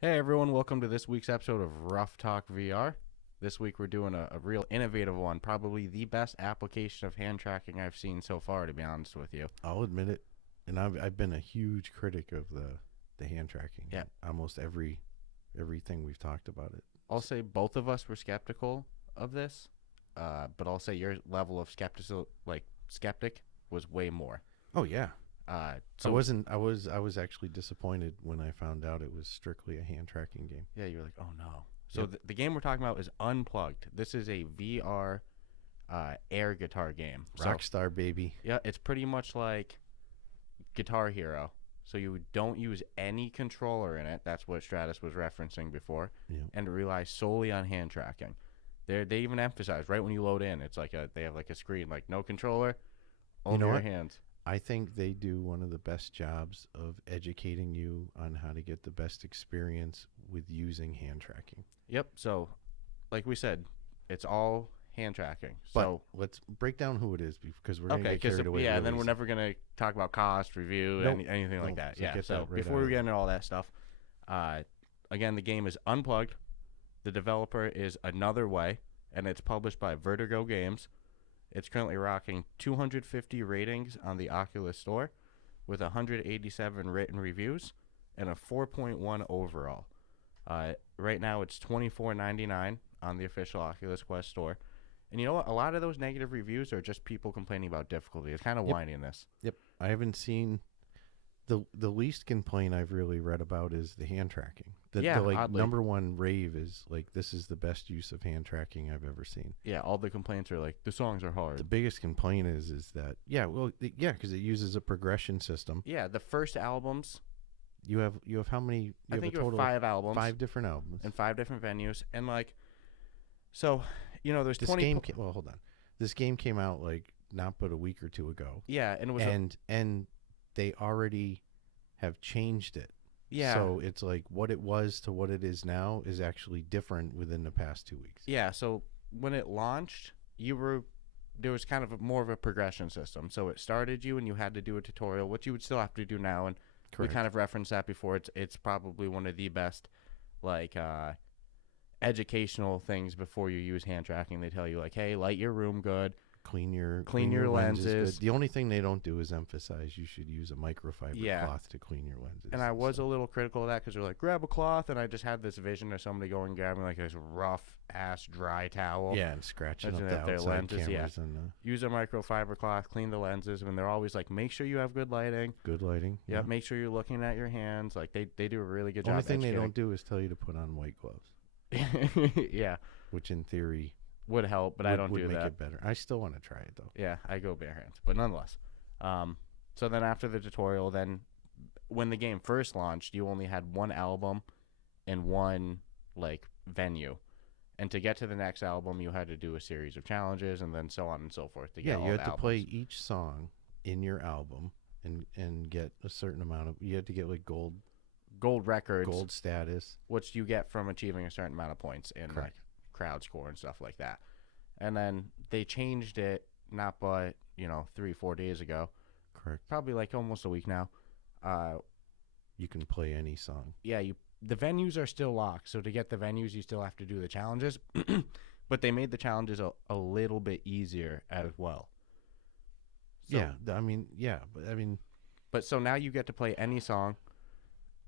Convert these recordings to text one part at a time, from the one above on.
Hey everyone, welcome to this week's episode of Ruff Talk VR. This week we're doing a real innovative one, probably the best application of hand tracking I've seen so far, to be honest with you. I'll admit it, and I've been a huge critic of the hand tracking. Yeah. Almost everything we've talked about it. I'll say both of us were skeptical of this, but I'll say your level of skeptic was way more. Oh yeah. So I was actually disappointed when I found out it was strictly a hand tracking game. yeah, you're like, oh no. So Yep. the game we're talking about is Unplugged. This is a VR air guitar game. Rockstar baby. Yeah, it's pretty much like Guitar Hero. So you don't use any controller in it. That's what Stratus was referencing before, Yeah. and it relies solely on hand tracking. They even emphasize right when you load in, it's like they have like a screen like no controller, only your what? hands. I think they do one of the best jobs of educating you on how to get the best experience with using hand tracking. Yep. So, like we said, it's all hand tracking. But So let's break down who it is because we're going to okay, get carried away. yeah, really then we're easy. never gonna talk about cost, review, Nope. anything like Nope. that. So Yeah. get So that right before out we of get the into all that stuff, again, the game is Unplugged. The developer is Anotherway, and it's published by Vertigo Games. It's currently rocking 250 ratings on the Oculus Store, with 187 written reviews and a 4.1 overall. Right now, it's $24.99 on the official Oculus Quest store. And you know what? A lot of those negative reviews are just people complaining about difficulty. It's kind of Yep. whining this. Yep. I haven't seen the least complaint I've really read about is the hand tracking. Yeah, The like oddly. number one rave is like this is the best use of hand tracking I've ever seen. Yeah, all the complaints are like, the songs are hard. The biggest complaint is that because it uses a progression system. Yeah, the first albums, You have how many? You I have think a you have total 5 of albums 5 different albums. in 5 different venues. And like, so, you know, there's This 20... game well, hold on. This game came out like not but a week or two ago. yeah, and it was... And they already have changed it. yeah. So it's like what it was to what it is now is actually different within the past 2 weeks. Yeah, so when it launched, there was kind of more of a progression system. So it started you and you had to do a tutorial, which you would still have to do now. And Correct. we kind of referenced that before. It's probably one of the best, like, educational things before you use hand tracking. They tell you, like, hey, light your room good. Clean your lenses. good. The only thing they don't do is emphasize you should use a microfiber Yeah. cloth to clean your lenses. And I was So- a little critical of that because they're like, grab a cloth. And I just had this vision of somebody going and grabbing, like, this rough-ass dry towel. yeah, and scratching up Imagine the if their outside lenses, cameras and Use a microfiber cloth, clean the lenses. And they're always like, make sure you have good lighting. good lighting. Yep, make sure you're looking at your hands. Like they do a really good The only job. thing they don't do is tell you to put on white gloves, yeah, which in theory would help, but I don't would do make that. it better. I still want to try it though. Yeah, I go bare hands, but nonetheless. So then after the tutorial, then when the game first launched, you only had one album and one like venue, and to get to the next album, you had to do a series of challenges and then so on and so forth to get Yeah, all you the had to albums. play each song in your album and get a certain amount of. You had to get like gold records, status. which you get from achieving a certain amount of points in like Correct. crowd score and stuff like that. And then they changed it not but 3-4 days ago, Correct. probably like almost a week now. You can play any song. Yeah, the venues are still locked, so to get the venues you still have to do the challenges. But they made the challenges a little bit easier as well. So, but so now you get to play any song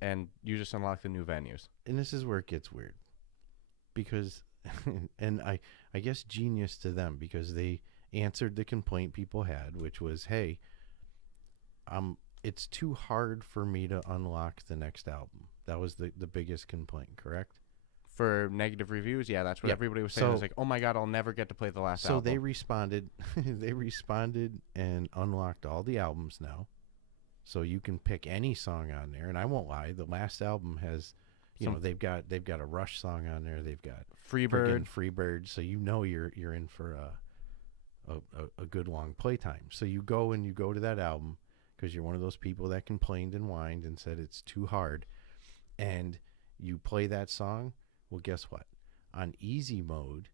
and you just unlock the new venues. And this is where it gets weird, because and I guess genius to them, because they answered the complaint people had, which was, hey, it's too hard for me to unlock the next album. That was the biggest complaint, correct? For negative reviews, yeah, that's what Yep. everybody was saying. So- It was like, oh my god, I'll never get to play the last So album. they responded they responded and unlocked all the albums now, so you can pick any song on there. And I won't lie, the last album has they've got a Rush song on there, they've got Freebird. Freebird, so you're in for a good long playtime. So you go to that album because you're one of those people that complained and whined and said it's too hard, and you play that song. Well, guess what? On easy mode,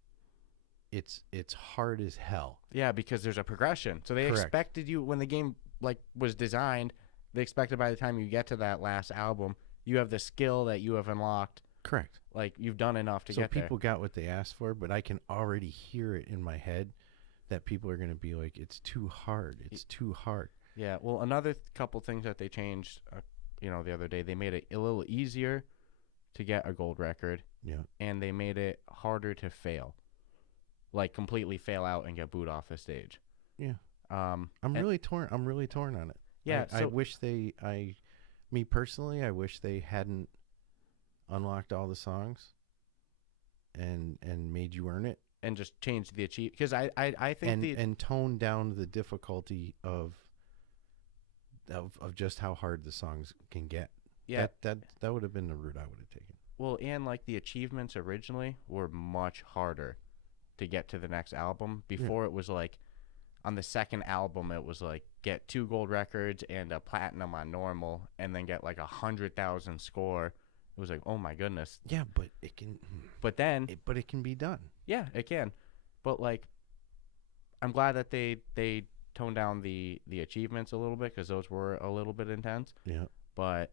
it's hard as hell. Yeah, because there's a progression. So they Correct. expected you when the game like was designed. They expected by the time you get to that last album, you have the skill that you have unlocked. Correct. Like, you've done enough to get there. So people got what they asked for, but I can already hear it in my head that people are going to be like, it's too hard. It's too hard. Yeah, well, another couple things that they changed, the other day, they made it a little easier to get a gold record. Yeah. And they made it harder to fail. Like, completely fail out and get booed off the stage. Yeah. I'm really torn on it. Yeah. I wish me personally, I wish they hadn't unlocked all the songs and made you earn it. And just changed the achieve. Because I think and toned down the difficulty of just how hard the songs can get. Yeah. That would have been the route I would have taken. Well, and like the achievements originally were much harder to get to the next album. Before it was like, on the second album, it was like get 2 gold records and a platinum on normal, and then get like 100,000 score. It was like, oh my goodness. Yeah, but it can. But then, but it can be done. Yeah, it can. But like, I'm glad that they toned down the achievements a little bit, because those were a little bit intense. Yeah. But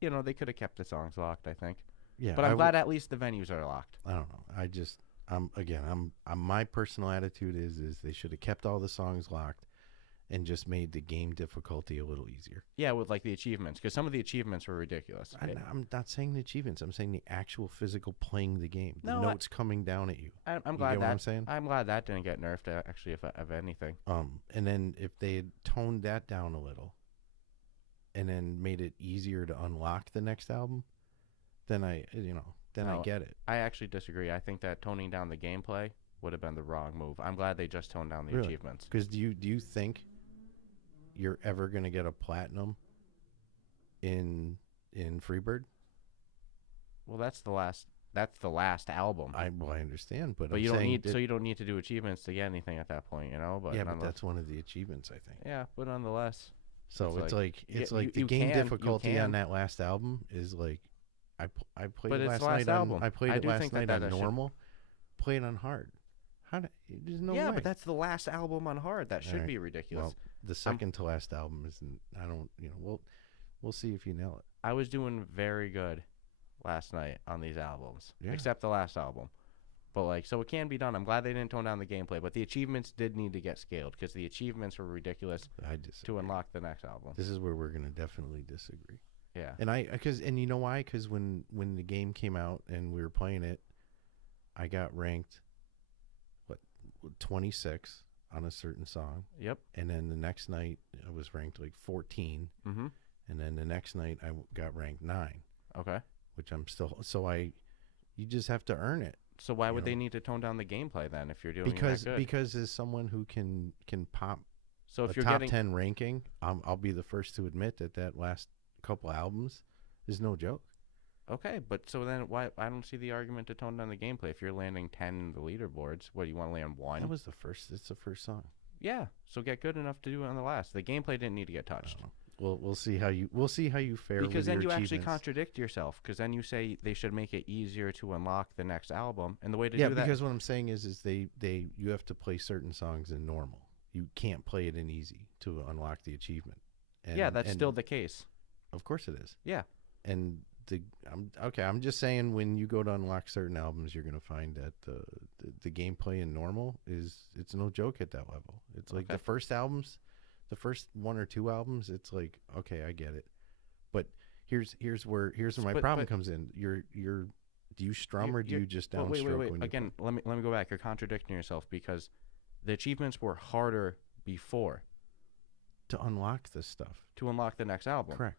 they could have kept the songs locked, I think. Yeah. But I'm glad at least the venues are locked. I don't know. My personal attitude is they should have kept all the songs locked and just made the game difficulty a little easier. Yeah, with like the achievements, because some of the achievements were ridiculous. I'm not saying the achievements. I'm saying the actual physical playing the game. The No, notes coming down at you. I'm glad get what I'm saying? I'm glad that didn't get nerfed, actually, if anything. And then if they had toned that down a little, and then made it easier to unlock the next album, then I get it. I actually disagree. I think that toning down the gameplay would have been the wrong move. I'm glad they just toned down the achievements. Because do you think you're ever going to get a platinum in Freebird? Well, that's the last album. I understand, but you don't need to do achievements to get anything at that point, But yeah, but that's one of the achievements, I think. Yeah, but nonetheless. So it's like the game difficulty on that last album is like, I played it last night on. I played it last night on normal. Play it on hard. There's no way. Yeah, but that's the last album on hard. That should be ridiculous. Well, the second to last album isn't. I don't. We'll see if you nail it. I was doing very good last night on these albums, except the last album. But so it can be done. I'm glad they didn't tone down the gameplay, but the achievements did need to get scaled, because the achievements were ridiculous to unlock the next album. This is where we're gonna definitely disagree. Yeah. And you know why? Because when the game came out and we were playing it, I got ranked 26 on a certain song. Yep. And then the next night I was ranked like 14. Mm-hmm. And then the next night I got ranked 9. Okay. Which I'm still. You just have to earn it. So why would they need to tone down the gameplay then if you're doing that good? Because as someone who can pop if you're top 10 ranking, I'll be the first to admit that last couple albums is no joke. Okay, but so then why? I don't see the argument to tone down the gameplay. If you're landing 10 in the leaderboards, what, do you want to land 1? That was the first. It's the first song. Yeah, so get good enough to do it on the last. The gameplay didn't need to get touched. We'll see how you fare. Because with then your you actually contradict yourself. Because then you say they should make it easier to unlock the next album, and the way to do that. Yeah, because what I'm saying is you have to play certain songs in normal. You can't play it in easy to unlock the achievement. That's still the case. Of course it is. Yeah. And I'm just saying, when you go to unlock certain albums, you're going to find that the gameplay in normal it's no joke at that level. It's like the first albums, the first 1 or 2 albums, it's like, okay, I get it. But here's where my problem comes in. Do you strum or do you just downstroke? Wait. Again, let me go back. You're contradicting yourself, because the achievements were harder before to unlock this stuff. To unlock the next album. Correct.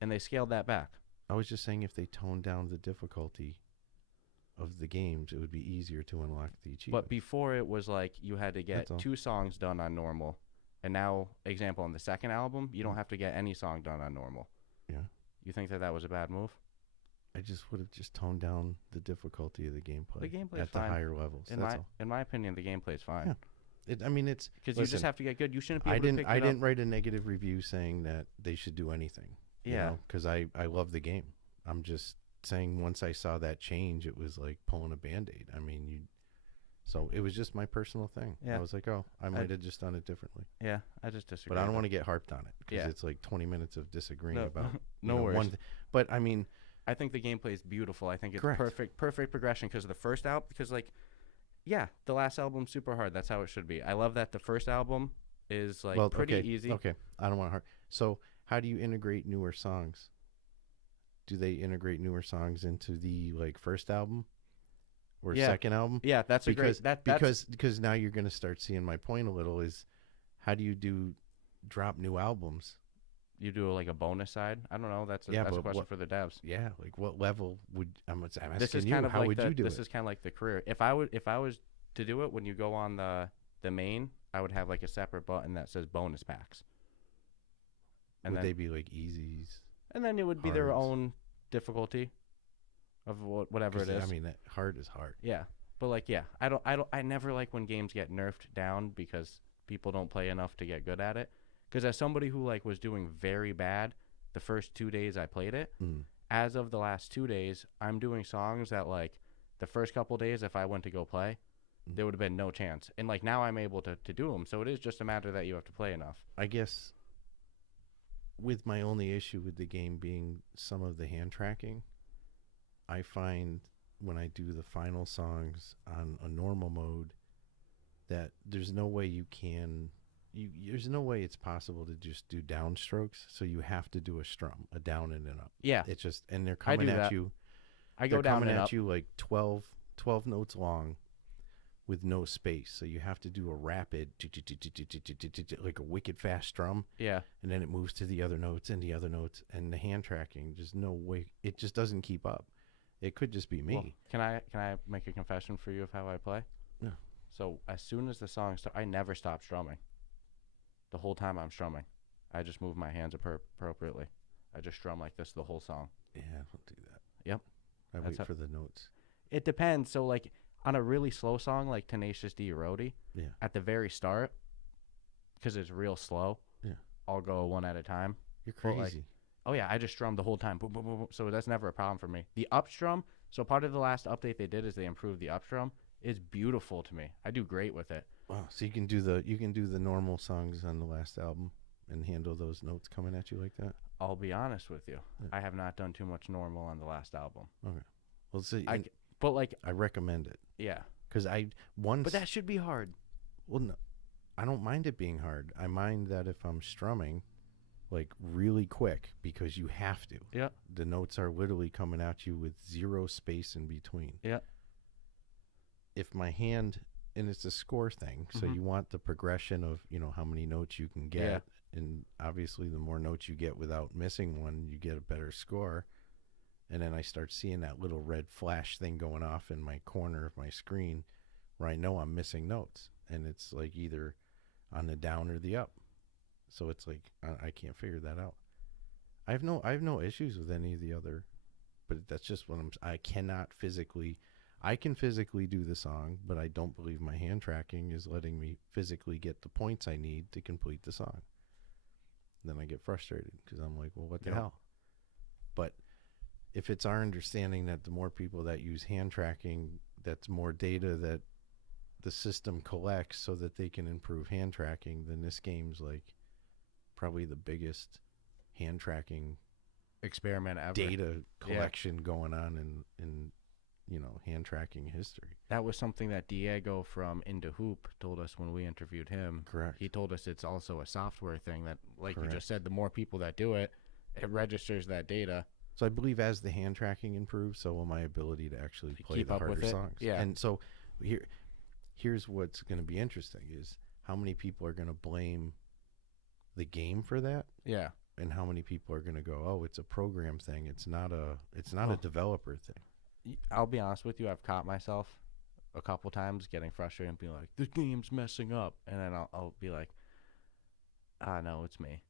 And they scaled that back. I was just saying, if they toned down the difficulty of the games, it would be easier to unlock the achievement. But before, it was like you had to get 2 songs done on normal. And now, example, on the second album, you don't have to get any song done on normal. Yeah. You think that was a bad move? I just would have just toned down the difficulty of the gameplay. The gameplay at the higher levels. In my opinion, the gameplay is fine. Yeah. It's because you just have to get good. You shouldn't be able to pick it up. I didn't write a negative review saying that they should do anything. Yeah. Because I love the game. I'm just saying, once I saw that change, it was like pulling a Band-Aid. I mean, So it was just my personal thing. Yeah. I was like, oh, I might have just done it differently. Yeah, I just disagree. But I don't want to get harped on it because Yeah. it's like 20 minutes of disagreeing about no worries. But I mean, I think the gameplay is beautiful. I think it's Correct. perfect progression because of the first album. Because like, yeah, the last album's super hard. That's how it should be. I love that the first album is like pretty easy. Okay, I don't want to harp. So how do you integrate newer songs? Do they integrate newer songs into the like first album or second album? Yeah, that's because, a great because now you're going to start seeing my point a little is how do you drop new albums? You do like a bonus side. I don't know. That's a question for the devs. Yeah, like what level would I'm asking this is you? Kind of how like would you do this it? is kind of like the career. If I was to do it, when you go on the main, I would have like a separate button that says bonus packs. And would they be like easies? And then it would be their own difficulty of whatever it is. I mean, that hard is hard. Yeah, but like, yeah, I never like when games get nerfed down because people don't play enough to get good at it. Because as somebody who like was doing very bad the first 2 days I played it, as of the last 2 days, I'm doing songs that like the first couple days, if I went to go play, there would have been no chance. And like now I'm able to do them. So it is just a matter that you have to play enough. I guess with my only issue with the game being some of the hand tracking, I find when I do the final songs on a normal mode that there's no way there's no way it's possible to just do downstrokes. So you have to do a strum, a down and an up. Yeah. It's just, and they're coming at you. I go down and up. They're coming at you like 12 notes long with no space. So you have to do a rapid, like a wicked fast strum. Yeah. And then it moves to the other notes and the other notes, and the hand tracking, there's no way. It just doesn't keep up. It could just be me. Well, can I make a confession for you of how I play? Yeah. So as soon as the song starts, I never stop strumming. The whole time I'm strumming, I just move my hands appropriately. I just strum like this the whole song. Yeah, I don't do that. Yep. I wait for the notes. It depends. So like on a really slow song like Tenacious D Roadie, at the very start, because it's real slow, I'll go one at a time. You're crazy. Like, oh yeah, I just strum the whole time. Boom, boom, boom, boom. So that's never a problem for me. The up strum, so part of the last update they did is they improved the up strum. It's beautiful to me. I do great with it. Wow, so you can do the normal songs on the last album and handle those notes coming at you like that? I'll be honest with you. Yeah. I have not done too much normal on the last album. Okay. Well, see, but like I recommend it. Yeah. Because But that should be hard. Well, no, I don't mind it being hard. I mind that if I'm strumming, like really quick, because you have to. Yeah. The notes are literally coming at you with zero space in between. Yeah. If my hand, and it's a score thing, so you want the progression of, how many notes you can get. Yeah. And obviously the more notes you get without missing one, you get a better score. And then I start seeing that little red flash thing going off in my corner of my screen where I know I'm missing notes. And it's like either on the down or the up. So it's like, I can't figure that out. I have no issues with any of the other, but that's just what I can physically do the song, but I don't believe my hand tracking is letting me physically get the points I need to complete the song. Then I get frustrated because I'm like, well, what the hell? But if it's our understanding that the more people that use hand tracking, that's more data that the system collects so that they can improve hand tracking, then this game's like probably the biggest hand tracking experiment ever. Data collection going on in hand tracking history. That was something that Diego from Into Hoop told us when we interviewed him. Correct. He told us it's also a software thing that, like Correct. You just said, the more people that do it, it registers that data. So I believe as the hand tracking improves, so will my ability to actually play the harder songs. Yeah. And so here's what's going to be interesting is how many people are going to blame the game for that. Yeah. And how many people are going to go, oh, it's a program thing. It's not a developer thing. I'll be honest with you. I've caught myself a couple times getting frustrated and being like, "The game's messing up," and then I'll be like, no, it's me.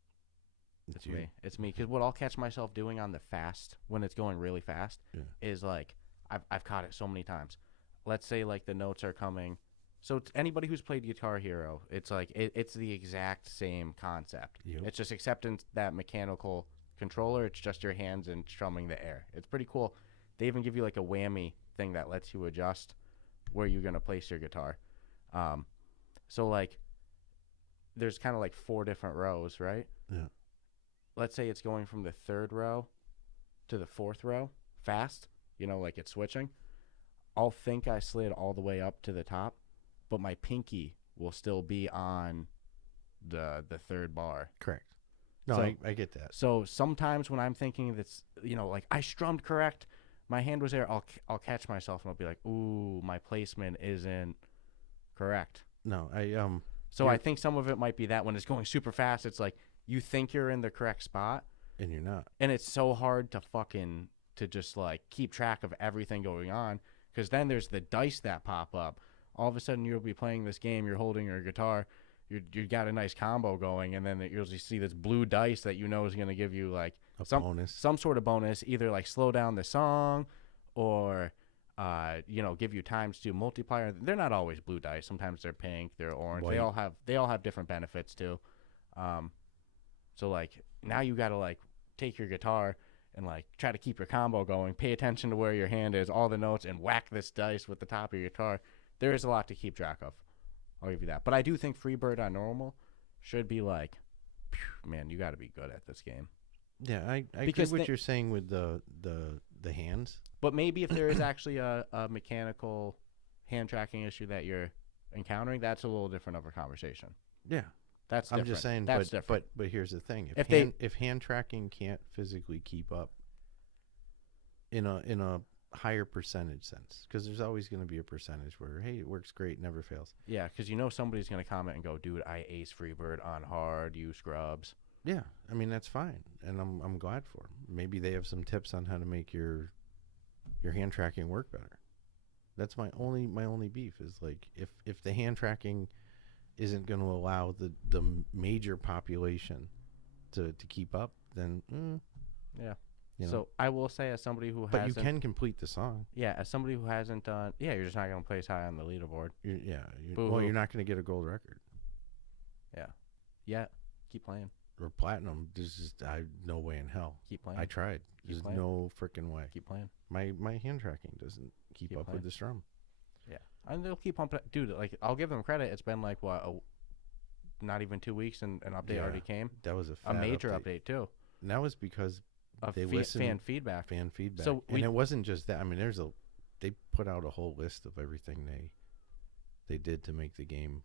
It's me. It's me. Because what I'll catch myself doing on the fast when it's going really fast is like I've caught it so many times. Let's say like the notes are coming. So anybody who's played Guitar Hero, it's like it's the exact same concept. Yep. It's just accepting that mechanical controller. It's just your hands and strumming the air. It's pretty cool. They even give you like a whammy thing that lets you adjust where you're gonna place your guitar. So like, there's kind of like 4 different rows, right? Yeah. Let's say it's going from the 3rd row to the 4th row fast, like it's switching. I'll think I slid all the way up to the top, but my pinky will still be on the 3rd bar. Correct. No, So- I get that. So sometimes when I'm thinking that's, like I strummed correct, my hand was there, I'll catch myself and I'll be like, ooh, my placement isn't correct. No, So I think some of it might be that when it's going super fast, it's like you think you're in the correct spot, and you're not. and it's so hard to just like keep track of everything going on, because then there's the dice that pop up. All of a sudden you'll be playing this game, you're holding your guitar, you got a nice combo going, and then you'll just see this blue dice that is going to give you like Bonus. some sort of bonus, either like slow down the song or give you times 2 multiplier. They're not always blue dice. Sometimes they're pink, they're orange. White. They all have different benefits too. So like now you got to like take your guitar and like try to keep your combo going, pay attention to where your hand is, all the notes, and whack this dice with the top of your guitar. There is a lot to keep track of. I'll give you that. But I do think Freebird on normal should be like, man, you got to be good at this game. Yeah, I agree what you're saying with the hands. But maybe if there is actually a mechanical hand tracking issue that you're encountering, that's a little different of a conversation. Yeah. That's I'm different. just saying, that's different. But here's the thing: If if hand tracking can't physically keep up in a higher percentage sense, because there's always going to be a percentage where, hey, it works great, never fails. Yeah, because somebody's going to comment and go, dude, I ace Freebird on hard, you scrubs. Yeah, I mean that's fine, and I'm glad for them. Maybe they have some tips on how to make your hand tracking work better. That's my only beef is like if the hand tracking isn't going to allow the major population to keep up, then Yeah. You know. So I will say, as somebody who But hasn't, you can complete the song. yeah, as somebody who hasn't done, yeah, you're just not going to place high on the leaderboard. Well, you're not going to get a gold record Yeah, keep playing. or platinum. There's just no way in hell. Keep playing. I tried. There's playing. no freaking way. Keep playing. My hand tracking doesn't keep up playing. with the strum. Yeah, and they'll keep pumping. Dude, like I'll give them credit. It's been like not even 2 weeks, and an update already came. That was A major update too. And that was because Of they fan listened. feedback. Fan feedback. So and it wasn't just that. I mean, they put out a whole list of everything they did to make the game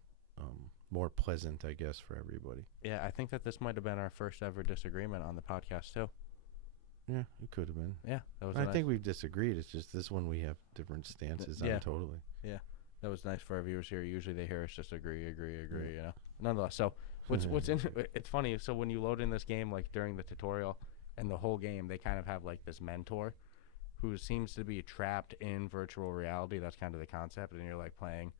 more pleasant, I guess, for everybody. Yeah, I think that this might have been our first ever disagreement on the podcast too. Yeah, it could have been. Yeah, that was. I nice. think we've disagreed. It's just this one we have different stances Yeah. on totally. That was nice for our viewers here. Usually they hear us just agree. Nonetheless, so what's in it's funny. So when you load in this game, like during the tutorial and the whole game, they kind of have like this mentor who seems to be trapped in virtual reality. That's kind of the concept, and you're like playing,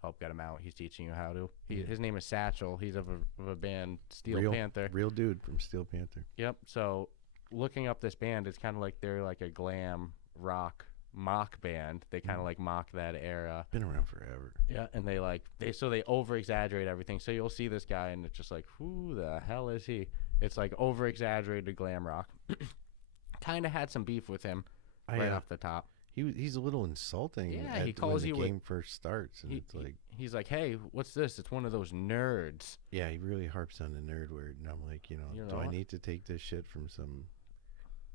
help get him out. He's teaching you how to. His name is Satchel. He's of a band, Steel Panther. Real dude from Steel Panther. Yep. So looking up this band, it's kind of like they're like a glam rock mock band. They kind of like mock that era. Been around forever. Yeah, and they over exaggerate everything. So you'll see this guy, and it's just like, who the hell is he? It's like over exaggerated glam rock. Kind of had some beef with him right off the top. He's a little insulting. Yeah, he calls when you the game first starts, and it's like he's like, hey, what's this? It's one of those nerds. yeah, he really harps on the nerd word, and I'm like, You do know I what? need to take this shit from some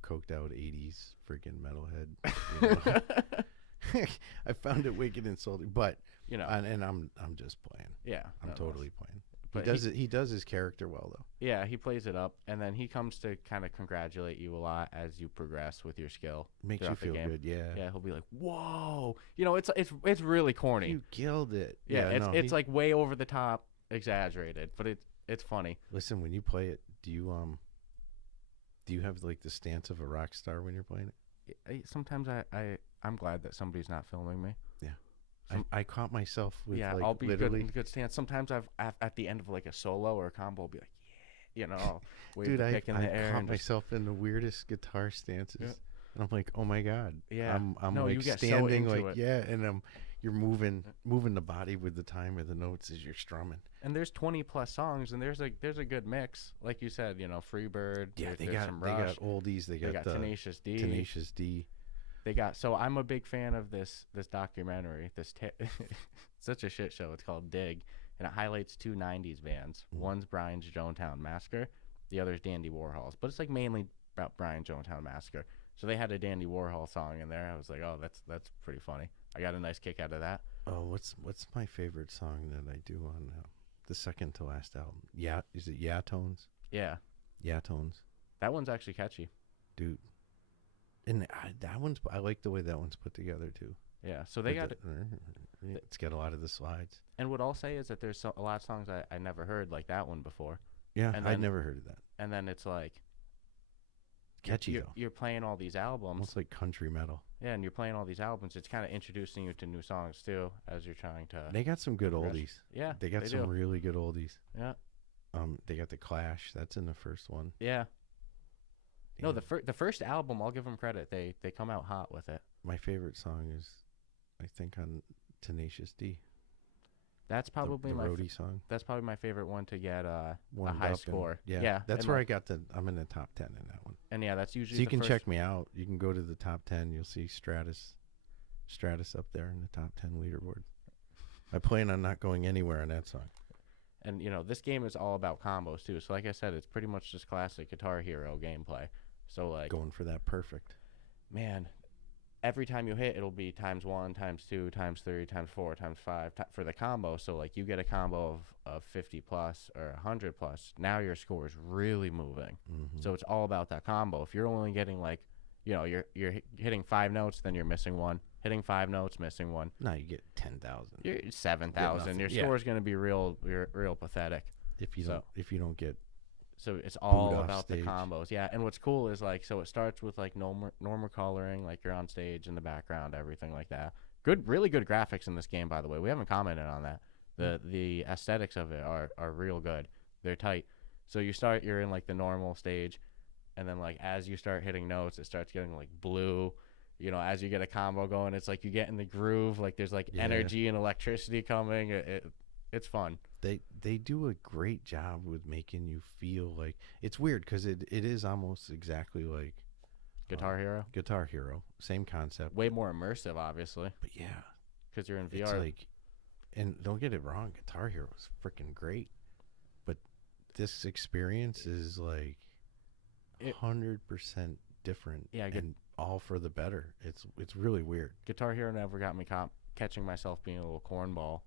coked out 80s freaking metalhead? I found it wicked insulting, but and I'm just playing. Yeah, I'm totally playing. But he does his character well though. Yeah, he plays it up, and then he comes to kind of congratulate you a lot as you progress with your skill. Makes you feel good, yeah. Yeah, he'll be like, "Whoa!" It's really corny. You killed it. Yeah, it's like way over the top, exaggerated, but it's funny. Listen, when you play it, do you have like the stance of a rock star when you're playing it? Sometimes I'm glad that somebody's not filming me. Yeah, I caught myself with like I'll be literally good stance. Sometimes I've at the end of like a solo or a combo, I'll be like, yeah, I'll wave dude, the I pick in the air caught and myself in the weirdest guitar stances. Yeah. And I'm like, oh my god. Yeah. I'm No, like you get so standing into like it. and you're moving the body with the time of the notes as you're strumming. And there's 20 plus songs, and there's a good mix, like you said. Freebird. Yeah, there's some Rush. got oldies. They got Tenacious D. Tenacious D. They got so I'm a big fan of this documentary. Such a shit show. It's called Dig, and it highlights two '90s bands. One's Brian's Jonestown Massacre, the other's Dandy Warhol's. But it's like mainly about Brian Jonestown Massacre. So they had a Dandy Warhol song in there. I was like, oh, that's pretty funny. I got a nice kick out of that. Oh, what's my favorite song that I do on the second to last album? Yeah, is it Yeah Tones? Yeah, Yeah Tones. that one's actually catchy. Dude. And I like the way that one's put together too. Yeah, so they got it's got a lot of the slides. And what I'll say is that there's a lot of songs I never heard like that one before. Yeah, and I'd never heard of that. And then it's like catchy though. You're playing all these albums. Almost like country metal. Yeah, and you're playing all these albums. It's kind of introducing you to new songs too as you're trying to. They got some good oldies. Yeah, they got some really good oldies. Yeah. They got the Clash. That's in the first one. Yeah. No, the first album, I'll give them credit. They come out hot with it. My favorite song is, I think, on Tenacious D. That's probably the roadie song. That's probably my favorite one to get a Warmed high up score. Yeah, that's where I got I'm in the top 10 in that one. And yeah, that's usually. So you can check me out. You can go to the top 10. You'll see Stratus up there in the top 10 leaderboard. I plan on not going anywhere on that song. And this game is all about combos too. So like I said, it's pretty much just classic Guitar Hero gameplay. So like going for that perfect. Man, every time you hit, it'll be times 1, times 2, times 3, times 4, times 5 for the combo. So like you get a combo of 50 plus or 100 plus. Now your score is really moving. Mm-hmm. So it's all about that combo. If you're only getting like, you're hitting 5 notes, then you're missing 1. Hitting 5 notes, missing 1. No, you get 10,000. You're 7,000. Your score is going to be real pathetic if you don't get. So it's all about stage. The combos. Yeah, and what's cool is like, so it starts with like normal coloring, like you're on stage in the background, everything like that. Really good graphics in this game, by the way. We haven't commented on that. The aesthetics of it are real good. They're tight. So you're in like the normal stage, and then like as you start hitting notes, it starts getting like blue. As you get a combo going, it's like you get in the groove. Like there's like energy and electricity coming. It's fun. They do a great job with making you feel like it's weird because it is almost exactly like Guitar Hero. Guitar Hero, same concept. Way more immersive, obviously. But yeah, because you're in VR. It's like, and don't get it wrong, Guitar Hero is freaking great, but this experience is like 100% different. Yeah, and all for the better. It's really weird. Guitar Hero never got me catching myself being a little cornball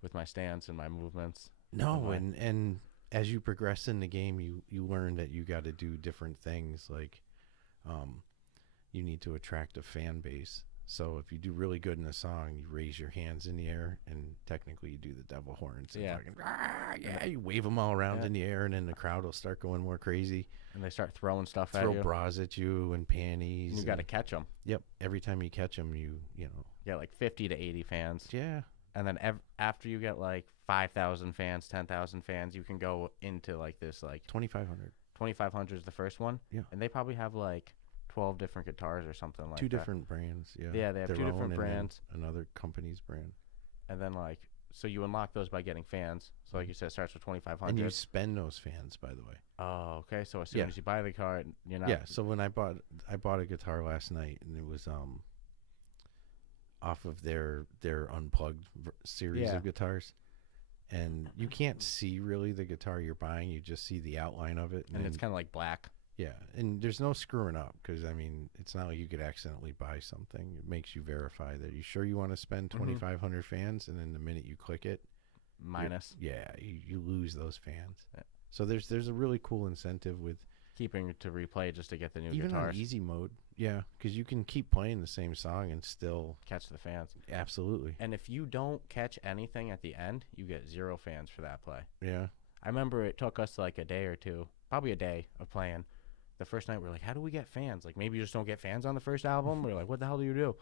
with my stance and my movements. No, and as you progress in the game, you learn that you got to do different things. Like, you need to attract a fan base. So if you do really good in a song, you raise your hands in the air, and technically you do the devil horns. And you wave them all around in the air, and then the crowd will start going more crazy. And they start throwing stuff at you. Throw bras at you and panties. And you got to catch them. Yep. Every time you catch them, you know. Yeah, like 50 to 80 fans. Yeah. And then after you get like 5,000 fans, 10,000 fans, you can go into like this like 2,500. 2,500 is the first one. Yeah. And they probably have like 12 different guitars or something like that. 2 different brands. Yeah. Yeah, they have 2 different brands. Another company's brand. And then like, so you unlock those by getting fans. So like you said, it starts with 2,500. And you spend those fans, by the way. Oh, okay. So as soon as you buy the car, you're not. Yeah. So when I bought a guitar last night, and it was off of their Unplugged series of guitars, and you can't see really the guitar you're buying. You just see the outline of it, and it's kind of like black. Yeah, and there's no screwing up because I mean it's not like you could accidentally buy something. It makes you verify that you sure you want to spend 2,500 fans, and then the minute you click it, minus. You lose those fans. Yeah. So there's a really cool incentive with keeping to replay just to get the new even guitars. On easy mode. Yeah, because you can keep playing the same song and still catch the fans. Absolutely. And if you don't catch anything at the end, you get 0 fans for that play. Yeah. I remember it took us like a day or two, probably a day of playing. The first night we were like, how do we get fans? Like maybe you just don't get fans on the first album? We're like, what the hell do you do?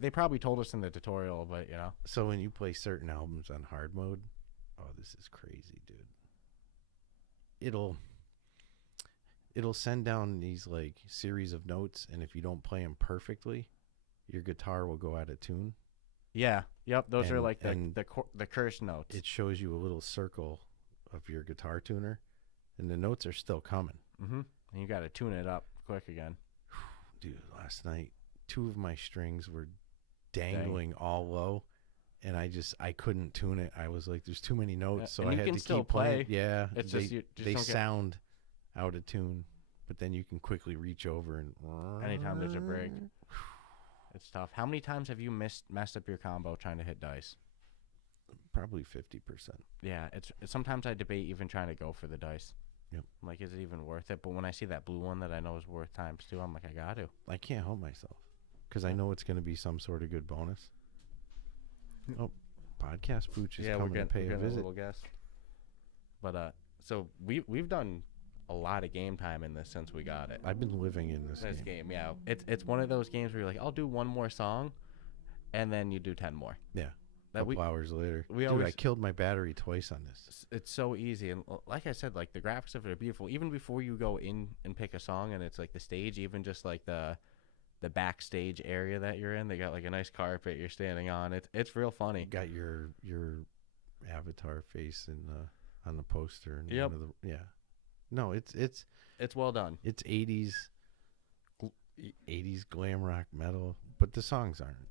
They probably told us in the tutorial, but you know. So when you play certain albums on hard mode, oh, this is crazy, dude. It'll send down these like series of notes, and if you don't play them perfectly, your guitar will go out of tune. Yeah. Yep. Those are like the curse notes. It shows you a little circle of your guitar tuner, and the notes are still coming. Mm-hmm. And you got to tune it up quick again. Dude, last night, two of my strings were dangling all low, and I couldn't tune it. I was like, there's too many notes, so and I you had can to still keep playing. play. Yeah, It's they, just you just they don't get sound out of tune, but then you can quickly reach over and anytime there's a break. It's tough. How many times have you messed up your combo trying to hit dice? Probably 50%. Yeah, it's sometimes I debate even trying to go for the dice. Yep. I'm like, is it even worth it? But when I see that blue one that I know is worth times 2, I'm like, I got to. I can't help myself because I know it's going to be some sort of good bonus. Oh, podcast Pooch is coming to pay a visit. little guest. But so we've done a lot of game time in this since we got it. I've been living in this game. Yeah, it's one of those games where you're like, I'll do one more song, and then you do 10 more. Yeah. A couple hours later. Dude, I killed my battery twice on this. It's so easy, and like I said, like the graphics of it are beautiful. Even before you go in and pick a song, and it's like the stage, even just like the backstage area that you're in, they got like a nice carpet you're standing on. It's real funny. You got your avatar face on the poster. And yep. No, it's well done. It's 80s glam rock metal, but the songs aren't.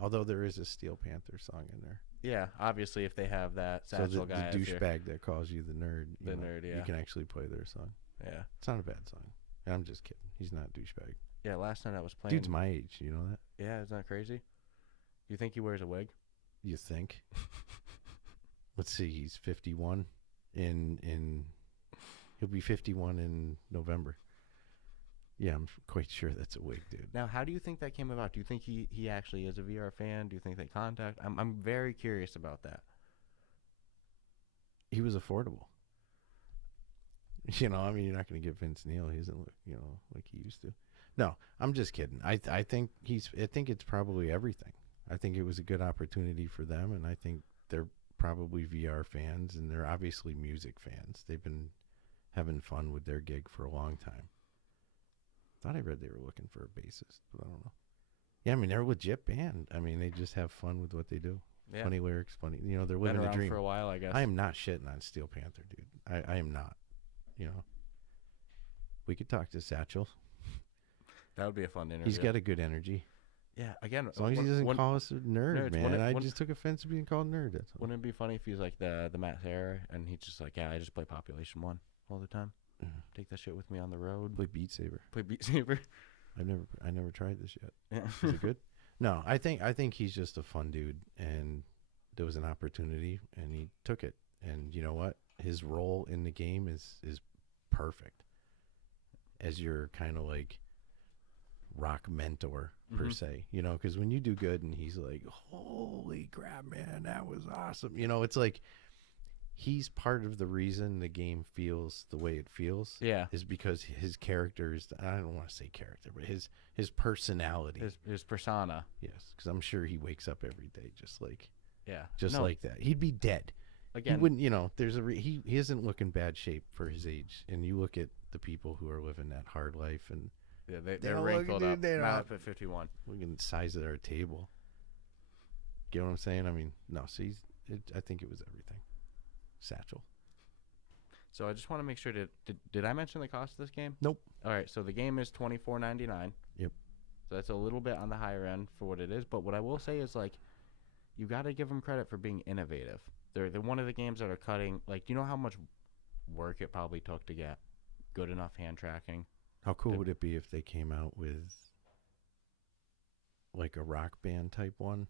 Although there is a Steel Panther song in there. Yeah, obviously if they have that Satchel guy, the douchebag that calls you the nerd, yeah, you can actually play their song. Yeah, it's not a bad song. And I'm just kidding. He's not a douchebag. Yeah, last night I was playing. Dude's my age. You know that? Yeah, isn't that crazy? You think he wears a wig? You think? Let's see. He's 51. He'll be 51 in November. Yeah, I'm quite sure that's a wig, dude. Now, how do you think that came about? Do you think he actually is a VR fan? Do you think they contact? I'm very curious about that. He was affordable. You're not going to get Vince Neil. He doesn't look, like he used to. No, I'm just kidding. I think it's probably everything. I think it was a good opportunity for them, and I think they're probably VR fans, and they're obviously music fans. They've been having fun with their gig for a long time. Thought I read they were looking for a bassist, but I don't know. Yeah, I mean, they're a legit band. I mean, they just have fun with what they do. Yeah. Funny lyrics, funny. They're living the dream. For a while, I guess. I am not shitting on Steel Panther, dude. I am not. We could talk to Satchel. That would be a fun interview. He's got a good energy. Yeah, again, as long as he doesn't call us a nerd, man. I just took offense to being called nerd. That's all. Wouldn't it be funny if he's like the Matt Sarah, and he's just like, yeah, I just play Population 1 all the time. Take that shit with me on the road. Play Beat Saber. I never tried this yet. Yeah. Is it good? No, I think he's just a fun dude, and there was an opportunity, and he took it. And you know what? His role in the game is perfect. As your kind of like rock mentor per se, because when you do good, and he's like, "Holy crap, man, that was awesome!" It's like. He's part of the reason the game feels the way it feels. Yeah, is because his characters. I don't want to say character, but his personality, his persona. Yes, because I'm sure he wakes up every day just like like that. He'd be dead. Again, he wouldn't. There's he isn't looking bad shape for his age, and you look at the people who are living that hard life, and they're wrinkled up. They're not up at 51. Look at the size of their table. Get what I'm saying? I mean, no. See, I think it was everything. Satchel. So I just want to make sure, did I mention the cost of this game? Nope. All right, so the game is $24.99. Yep. So that's a little bit on the higher end for what it is, but what I will say is, like, you got to give them credit for being innovative. They're one of the games that are cutting, like, do you know how much work it probably took to get good enough hand tracking? How cool would it be if they came out with like a rock band type one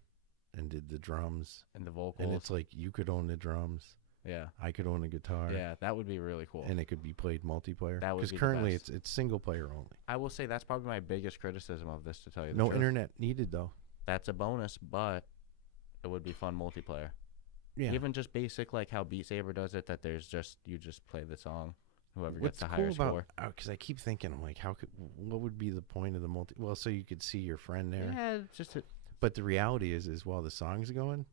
and did the drums and the vocals, and it's like you could own the drums. Yeah, I could own a guitar. Yeah, that would be really cool. And it could be played multiplayer. That would be because currently it's single player only. I will say that's probably my biggest criticism of this, to tell you the truth. truth. No internet needed though. That's a bonus, but it would be fun multiplayer. Yeah. Even just basic, like how Beat Saber does it, that there's just you just play the song, whoever gets the higher score. Because I keep thinking, I'm like, what would be the point of the multi? Well, so you could see your friend there. Yeah, just. But the reality is while the song's going,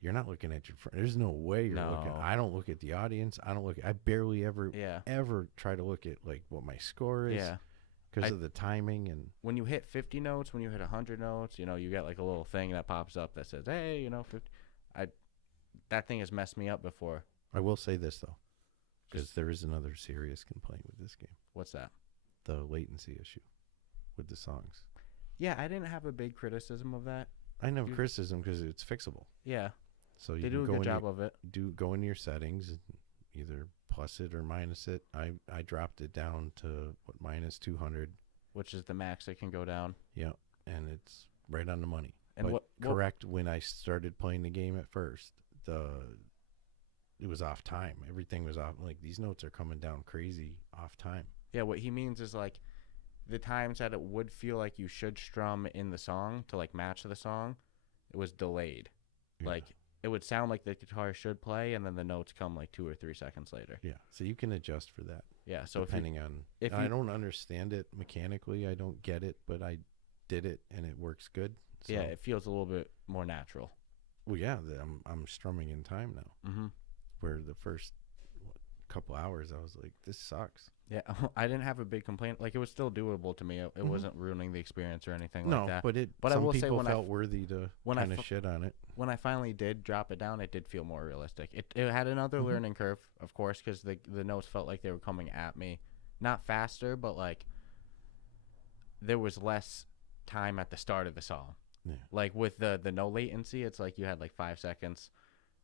you're not looking at your friend. There's no way you're looking. I don't look at the audience. I barely ever try to look at like what my score is. Yeah. Because of the timing. And when you hit 50 notes, when you hit 100 notes, you get like a little thing that pops up that says, hey, 50. That thing has messed me up before. I will say this though, because there is another serious complaint with this game. What's that? The latency issue with the songs. Yeah, I didn't have a big criticism of that. I didn't have criticism because it's fixable. Yeah. So you They can do a go good in job of it. go into your settings, and either plus it or minus it. I dropped it down to minus 200. Which is the max it can go down. Yeah, and it's right on the money. And but what correct, when I started playing the game at first, it was off time. Everything was off. Like, these notes are coming down crazy off time. Yeah, what he means is like the times that it would feel like you should strum in the song to like match the song, it was delayed. Yeah. Like it would sound like the guitar should play, and then the notes come like 2 or 3 seconds later. Yeah, so you can adjust for that. Yeah, so depending on if I don't understand it mechanically, I don't get it, but I did it and it works good. So. Yeah, it feels a little bit more natural. Well, yeah, I'm strumming in time now. Mm-hmm. Where the first couple hours I was like, this sucks. Yeah, I didn't have a big complaint. Like, it was still doable to me. It wasn't ruining the experience or anything like that. But I some will say people when felt worthy to kind of shit on it. When I finally did drop it down, it did feel more realistic. It had another learning curve, of course, because the notes felt like they were coming at me. Not faster, but, like, there was less time at the start of the song. Yeah. Like, with the no latency, it's like you had, like, 5 seconds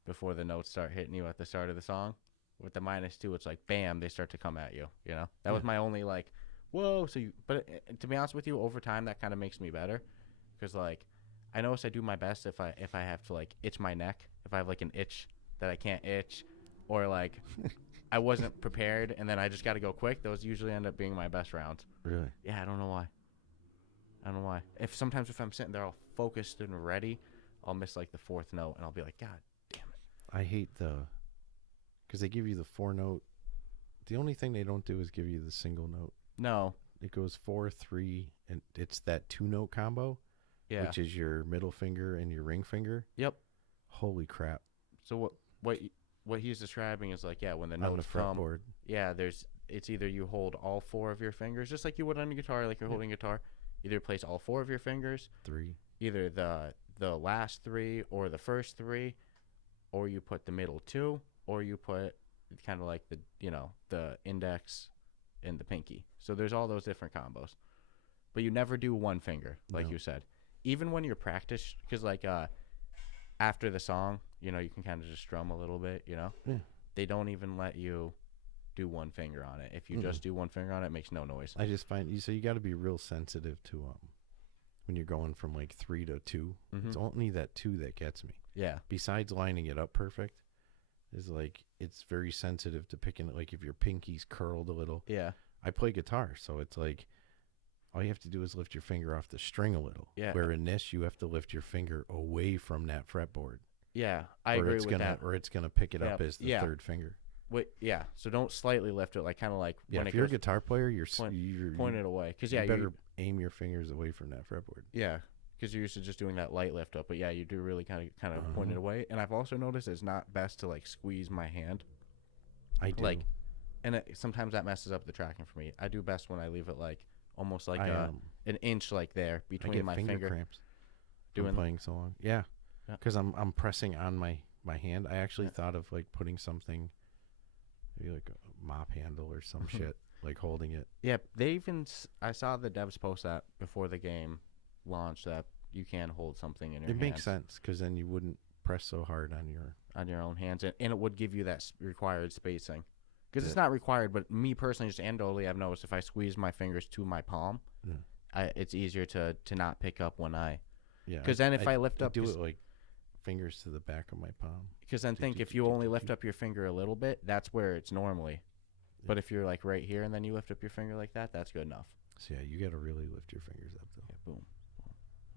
before the notes start hitting you at the start of the song. With the -2, it's like, bam, they start to come at you, you know? That was my only, like, whoa. But to be honest with you, over time, that kind of makes me better. Because, like, I notice I do my best if I have to, like, itch my neck. If I have, like, an itch that I can't itch. Or, like, I wasn't prepared, and then I just got to go quick. Those usually end up being my best rounds. Really? Yeah, I don't know why. Sometimes if I'm sitting there all focused and ready, I'll miss, like, the 4th note, and I'll be like, God damn it. I hate because they give you the 4-note. The only thing they don't do is give you the single note. No. It goes 4, 3, and it's that 2-note combo. Yeah. Which is your middle finger and your ring finger. Yep. Holy crap. So what he's describing is like, yeah, when the on notes the come, fretboard. yeah, it's either you hold all 4 of your fingers, just like you would on a guitar, like you're holding a guitar. Either place all 4 of your fingers. 3. Either the last 3 or the first 3, or you put the middle 2, or you put kind of like the index and the pinky. So there's all those different combos. But you never do one finger, like you said. Even when you're practiced, because like after the song, you can kind of just strum a little bit, Yeah. They don't even let you do one finger on it. If you just do one finger on it, it makes no noise. I just find you got to be real sensitive to when you're going from like 3 to 2. It's only that 2 that gets me. Yeah. Besides lining it up perfect, is like it's very sensitive to picking it. Like if your pinky's curled a little. Yeah. I play guitar, so it's like all you have to do is lift your finger off the string a little. Yeah. Where in this, you have to lift your finger away from that fretboard. Yeah, I agree with that. Or it's gonna pick it up as the third finger. Wait, yeah. So don't slightly lift it, like kind of like when if you're a guitar player, you're point it away, because you better aim your fingers away from that fretboard. Yeah, because you're used to just doing that light lift up, but yeah, you do really kind of point it away. And I've also noticed it's not best to like squeeze my hand. I do. Like, and sometimes that messes up the tracking for me. I do best when I leave it like almost like an inch like there between my finger cramps. Doing playing so long. Yeah, because I'm pressing on my hand. I actually thought of like putting something, maybe like a mop handle or some shit, like holding it. Yeah, I saw the devs post that before the game launched, that you can hold something in your hands. It makes sense, because then you wouldn't press so hard on your own hands, and it would give you that required spacing. Because it's not required, but me personally, just anecdotally, I've noticed if I squeeze my fingers to my palm, it's easier to not pick up when I. Yeah. Because then if I lift up, do it like fingers to the back of my palm. Because then if you only lift up your finger a little bit, that's where it's normally. Yeah. But if you're like right here and then you lift up your finger like that, that's good enough. So yeah, you got to really lift your fingers up though. Yeah, boom.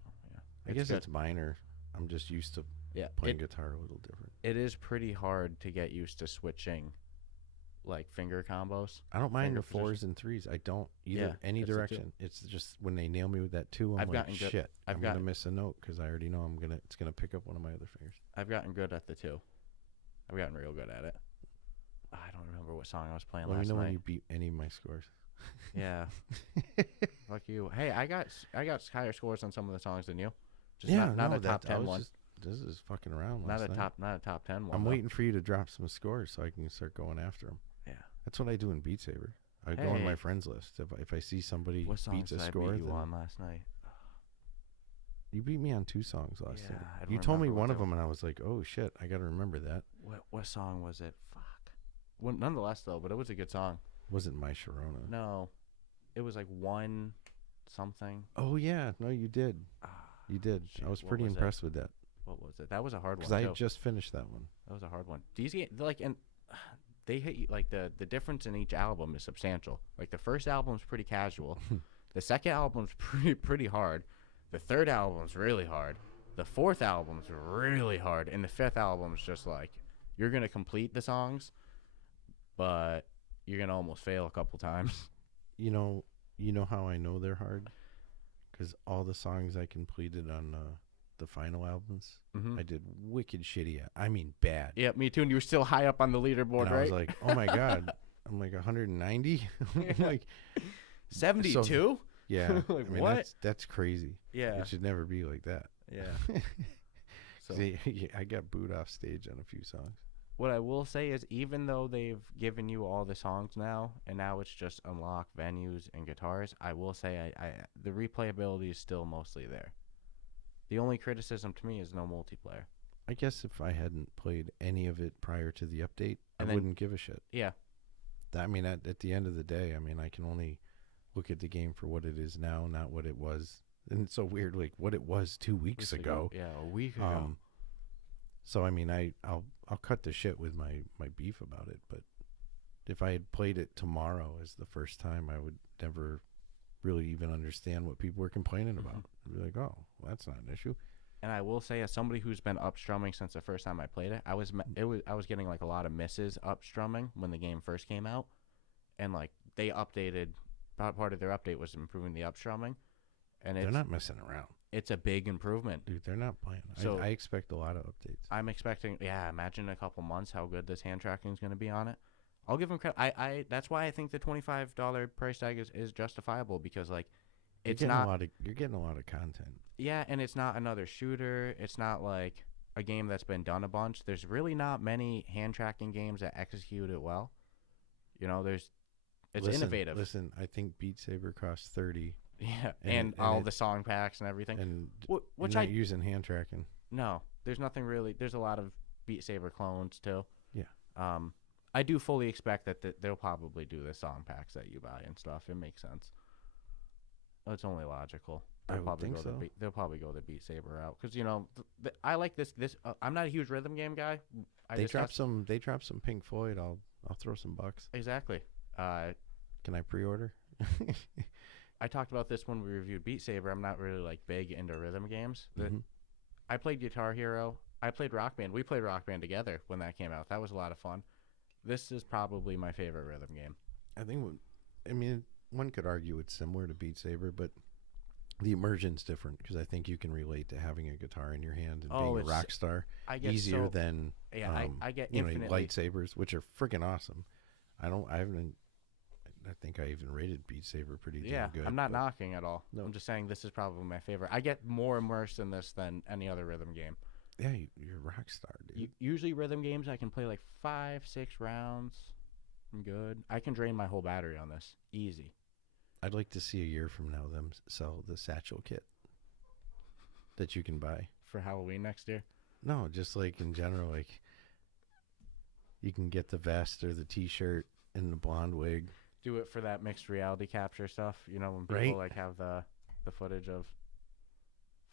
Oh, yeah. I guess it's minor. I'm just used to playing guitar a little different. It is pretty hard to get used to switching like finger combos. I don't mind the 4s and 3s. I don't either any direction. It's just when they nail me with that 2, I'm like, shit, I'm gonna miss a note because I already know it's gonna pick up one of my other fingers. I've gotten good at the 2. I've gotten real good at it. I don't remember what song I was playing last night. Let me know when you beat any of my scores. Yeah. Fuck you. Hey, I got higher scores on some of the songs than you. Just not a top 10 one. This is fucking around. Not a top 10 one. I'm waiting for you to drop some scores so I can start going after them. Yeah. That's what I do in Beat Saber. I go on my friends list. If I see somebody beats a score. What songs did I beat you on last night? You beat me on 2 songs last Yeah, time. I don't You told me remember what one of they them, and I was like, oh shit, I gotta remember that. What song was it? Fuck. Well, nonetheless, though, but it was a good song. Wasn't My Sharona? No, it was like one something. Oh yeah, no, you did. You did. Shit, I was what pretty was it? impressed with that What was it? That was a hard one. because I too. had just finished that one. That was a hard one. These like and they hit you like the difference in each album is substantial. Like the first album's pretty casual, the second album's pretty hard, the third album's really hard, the fourth album's really hard, and the fifth album's just like you're gonna complete the songs, but you're gonna almost fail a couple times. You know how I know they're hard? Because all the songs I completed on the final albums, I did wicked shitty at. I mean, bad. Yeah, me too. And you were still high up on the leaderboard, And right? I was like, oh my god, I'm like 190. I'm like 72. So, yeah, Like, I mean, what? That's crazy. Yeah. It should never be like that. Yeah. So I got booed off stage on a few songs. what I will say is, even though they've given you all the songs now, and now it's just unlock venues and guitars, I will say I the replayability is still mostly there. The only criticism to me is no multiplayer. I guess if I hadn't played any of it prior to the update, And I then- wouldn't give a shit. Yeah. I mean, at the end of the day, I mean, I can only look at the game for what it is now, not what it was. And it's so weird, like what it was 2 weeks ago. Yeah, a week ago. So I mean, I'll cut the shit with my beef about it. But if I had played it tomorrow as the first time, I would never really even understand what people were complaining about. I'd be like, oh, well, that's not an issue. And I will say, as somebody who's been up strumming since the first time I played it, I was getting like a lot of misses up strumming when the game first came out, and like they updated. Part of their update was improving the up strumming, and They're not messing around, it's a big improvement. dude. They're not playing. So- I expect a lot of updates. I'm expecting, imagine in a couple months how good this hand tracking is going to be on it. I'll give them credit. I that's why I think the $25 price tag is justifiable, because like it's not. You're getting a lot of content. Yeah, and it's not another shooter. It's not like a game that's been done a bunch. There's really not many hand tracking games that execute it well. You know, it's innovative. Listen, I think Beat Saber costs $30, Yeah, and all it- the song packs and everything. and Which you're not using hand tracking. No, there's nothing really. There's a lot of Beat Saber clones too. Yeah. I do fully expect that they'll probably do the song packs that you buy and stuff. It makes sense. It's only logical. I would think so. They'll probably go the Beat Saber out, because you know I like this. I'm not a huge rhythm game guy. They drop some Pink Floyd. I'll throw some bucks. Exactly. Can I pre-order? I talked about this when we reviewed Beat Saber. I'm not really like big into rhythm games. Mhm. I played Guitar Hero. I played Rock Band. We played Rock Band together when that came out. That was a lot of fun. This is probably my favorite rhythm game. I think. I mean, one could argue it's similar to Beat Saber, but the immersion's different, because I think you can relate to having a guitar in your hand and being a rock star I get easier so, than I get you know, infinitely. lightsabers, which are freaking awesome. I think I even rated Beat Saber pretty damn good. I'm not but knocking at all. No. I'm just saying this is probably my favorite. I get more immersed in this than any other rhythm game. Yeah, you're a rock star, dude. Usually rhythm games I can play like 5-6 rounds. I'm good. I can drain my whole battery on this. Easy. I'd like to see a year from now them sell the Satchel kit that you can buy. For Halloween next year? No, just like in general, like you can get the vest or the T-shirt and the blonde wig. Do it for that mixed reality capture stuff. You know, when people Right. like have the footage of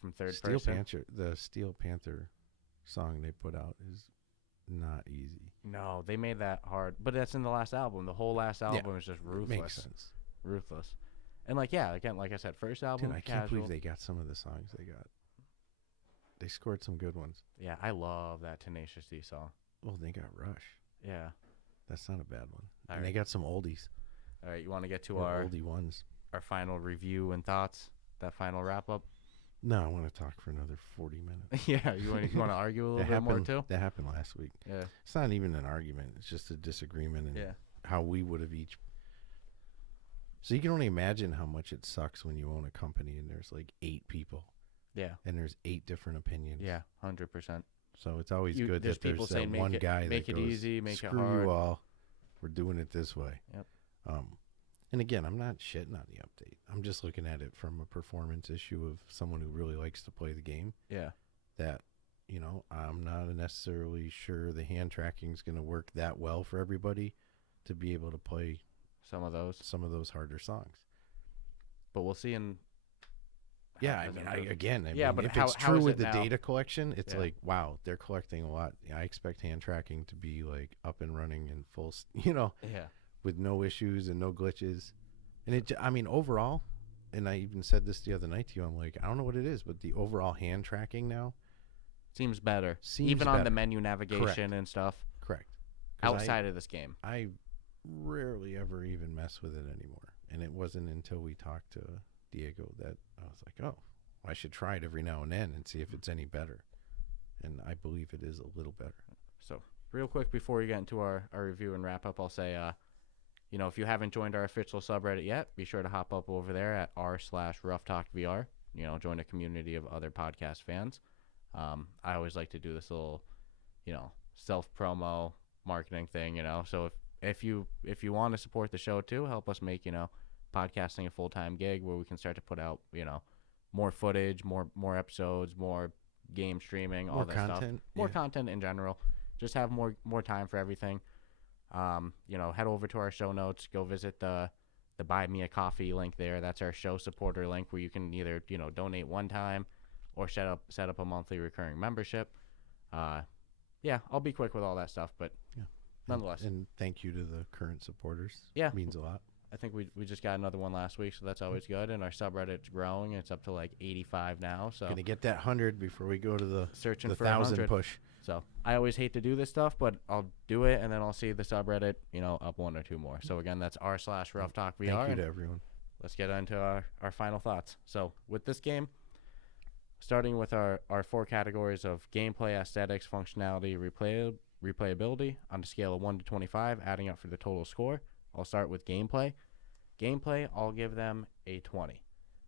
from third Steel person. Panther, the Steel Panther song they put out is not easy. No, they made that hard. But that's in the last album. The whole last album is just ruthless. Makes sense. Ruthless. And like, yeah, again, like I said, first album, Dude, I can't casual. believe they got some of the songs they got. They scored some good ones. Yeah, I love that Tenacious D song. Well, they got Rush. Yeah. That's not a bad one. All And right. they got some oldies. All right, you want to get to They're our oldie ones. final review and thoughts? That final wrap up? No, I want to talk for another 40 minutes. Yeah, you want to argue a little bit more too? That happened last week. Yeah. It's not even an argument. It's just a disagreement in Yeah. how we would have each. So you can only imagine how much it sucks when you own a company and there's like 8 people Yeah. and there's 8 different opinions. Yeah, 100%. So it's always good there's that there's people that saying one guy make that it goes, easy, make it screw hard. you all. We're doing it this way. Yep. And again, I'm not shitting on the update. I'm just looking at it from a performance issue of someone who really likes to play the game. Yeah. That, I'm not necessarily sure the hand tracking is going to work that well for everybody to be able to play some of those harder songs. But we'll see in. Yeah, but if how it's true is with it the now? data collection, it's Yeah. like, wow, they're collecting a lot. I expect hand tracking to be like up and running and full, Yeah. with no issues and no glitches. And overall, and I even said this the other night to you, I'm like, I don't know what it is, but the overall hand tracking now Seems better. seems Even on the better. menu navigation Correct. and stuff. Correct. 'Cause Outside of this game. I rarely ever even mess with it anymore. And it wasn't until we talked to Diego that I was like, oh, I should try it every now and then and see if it's any better. And I believe it is a little better. So, real quick before we get into our review and wrap up, I'll say, if you haven't joined our official subreddit yet, be sure to hop up over there at r/Ruff Talk VR. Join a community of other podcast fans. I always like to do this little, self-promo marketing thing, So if you want to support the show too, help us make, podcasting a full-time gig where we can start to put out, more footage, more episodes, more game streaming, all that content, stuff. More yeah. content in general. Just have more time for everything. Head over to our show notes. Go visit the Buy Me a Coffee link there. That's our show supporter link where you can either donate one time or set up a monthly recurring membership. I'll be quick with all that stuff, but nonetheless. And thank you to the current supporters. Yeah, it means a lot. I think we just got another one last week, so that's always good. And our subreddit's growing; it's up to like 85 now. So Gonna get that 100 before we go to the searching for 1,000 100 push. So I always hate to do this stuff, but I'll do it, and then I'll see the subreddit, up one or two more. So again, that's r/Ruff Talk VR. Thank you to everyone. Let's get into our final thoughts. So with this game, starting with our 4 categories of gameplay, aesthetics, functionality, replayability on a scale of 1 to 25, adding up for the total score. I'll start with gameplay. Gameplay, I'll give them a 20.